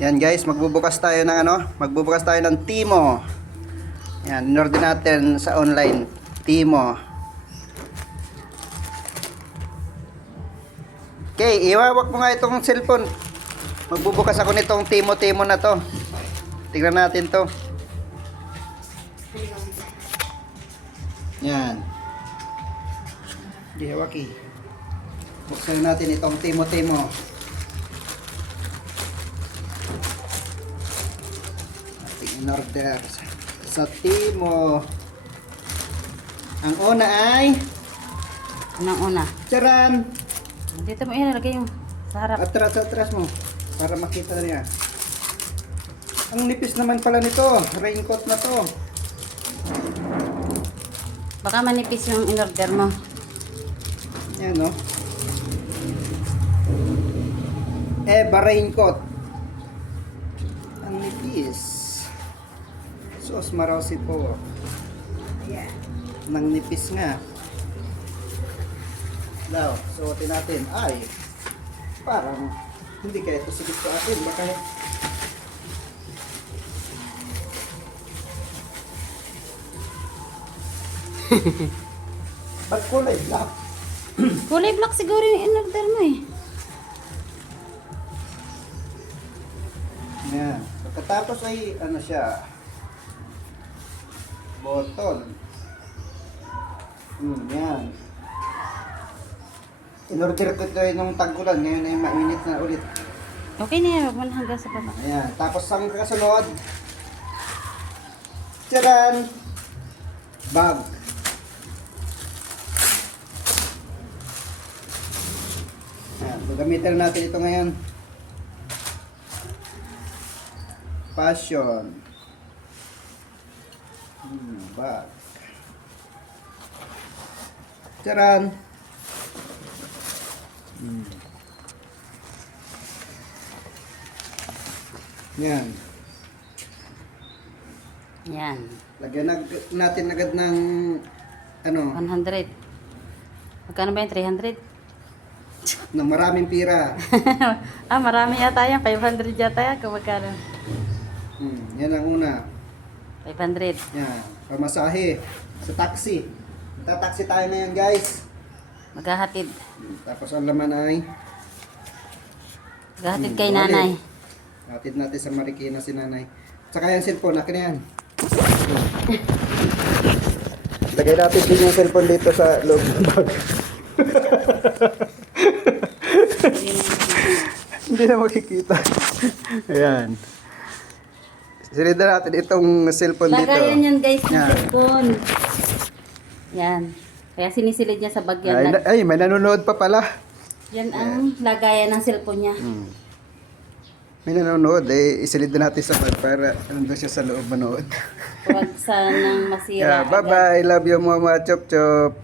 Yan guys, magbubukas tayo ng magbubukas tayo ng Timo. Yan, in-order natin sa online, Timo. Okay, iwawak mo nga itong cellphone. Magbubukas ako nitong Timo na to. Tingnan natin to. Yan. Di hawak eh. Buksan natin itong Timo. Ating in-order sa Timo. Ang una ay Anong una? charan! Dito mo ilalagay yung sa harap. Atras mo para makita niya. Ang nipis naman pala nito. Raincoat na to. Baka manipis yung in-order mo. Yan no. Eba raincoat. Ang nipis. Sos marosi po. Ayan. Nang nipis nga. Now, suotin natin. Ay, parang hindi kaya ito sigit sa atin. Baka ba't kulay black? Kulay black siguro yung in-order mo eh. Yan. Pagkatapos ay ano siya? Bottle. Yan. In-order ko ito nung tag-ulan. Ngayon ay mainit na ulit. Okay na yan, wag mo na hanggang sa baba. Ayan. Tapos ang kasunod. Tcharan! Bag. Ayan. Gagamitin natin ito ngayon. Passion. Bag. Tcharan! Yan. Yan. Lagyan natin agad ng 100. Magkano ba yung 300? ng maraming pira. Marami yata yan. 500 yata yan. Kung magkano? Yan ang una. 500. Yan. Pamasahe sa taxi. Tataxi tayo ngayon guys. Maghahatid. Tapos ang laman ay Maghahatid kay wallet. nanay. Hatid natin sa Marikina si nanay. Tsaka yung cellphone. Akin na yan. Lagay natin din yung cellphone dito sa loob ng bag. Hindi na makikita. Ayan. Silid na natin itong cellphone dito. Lagayan yan guys ng Yan. cellphone. Yan. Kaya sinisilid niya sa bag yan. Ay, may nanonood pa pala. Yan ang lagayan ng cellphone niya. May nanonood, isilid na natin sa bag para nandun siya sa loob manood. Huwag sanang masira. Yeah, bye-bye. Love you, mama. Chop chop.